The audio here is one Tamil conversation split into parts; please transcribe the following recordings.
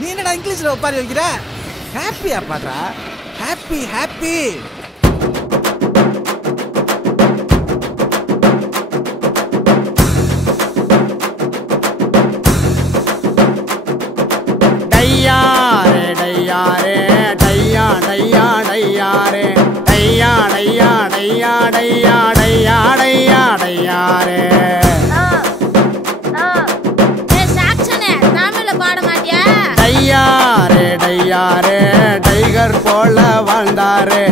நீ என்னடா இங்கிலீஷ்ல ஒப்பாரி வைக்கிற? ஹாப்பியா பாடுறா? Happy happy. டையாரே டையாரே டையா டையா டையாரே டையா டையா டையா டையா டையா டையா டையாரே. டையாரே டையாரே டைகர் போல வாழ்ந்தாரே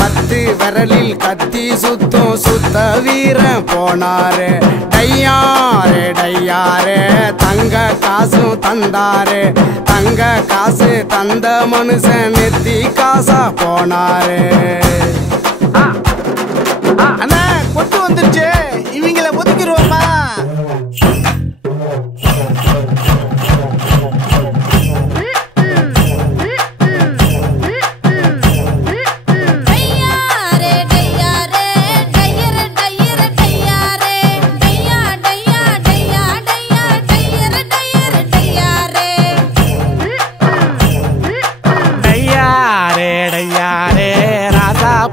10 விரலில் கத்தி சுத்தும் சுத்த வீரன் போனாரே. டையாரே டையாரே தங்க காசும் தந்தாரே தங்க காசு தந்த மனுஷன் நெத்தி காசா போனாரே. அண்ணா கொட்டு வந்துருச்சு, இவங்கள ஒதுக்கிடுவோமா?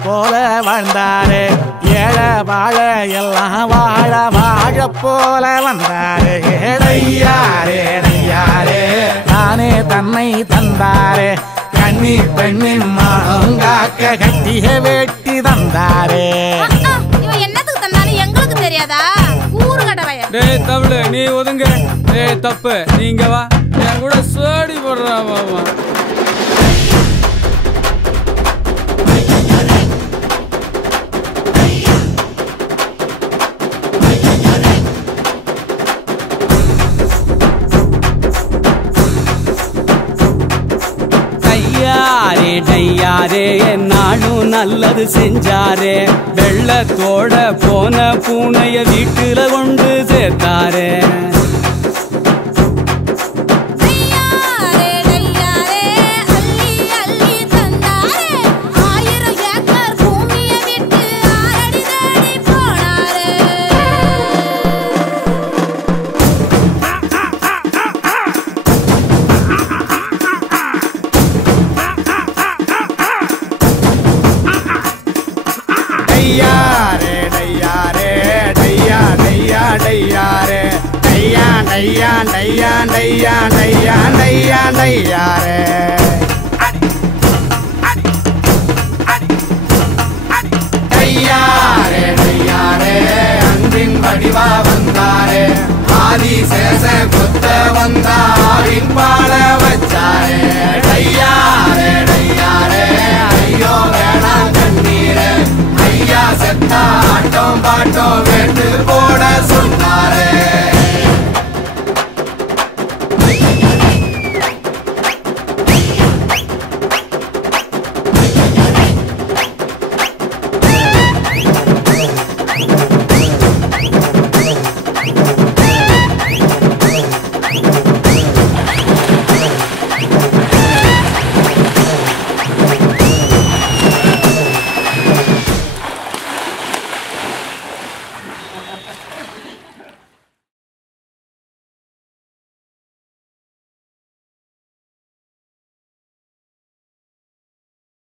போல வாழ்ந்தாரு ஏழை வாழ எல்லாம் வாழ வாழ போல வந்தாரு. டையாரே டையாரே தானே தன்னை தந்தாரே கண்ணி பெண்ணின் மாங்காக்க கட்டிய வெட்டி தந்தாரே. என்னத்துக்கு தந்தானு எங்களுக்கு தெரியாதா? ஊரு கடவைய. டேய் தமிழ் நீ ஒதுங்க. டேய் தப்பு நீங்க வா, என் கூட சோடி போடுறா மாமா. டையாரே நானும் நல்லது செஞ்சாரே வெள்ளத்தோட போன பூனைய வீட்டுல கொண்டு சேர்த்தாரே. டையாரே டையாரே டையா டையா டையாரே டையா டையா டையா டையா டையா டையா டையாரே. டையாரே டையாரே அன்பின் வடிவா வந்தாரே ஆதி சேச கொத்த வந்தாரின் பாட வச்சாரே. டையாரே டையாரே ஐயோ வேணாம் கண்ணீரே ஐயா செத்தா ஆட்டம் பாட்டம் வேட்டு போட சொன்னார்.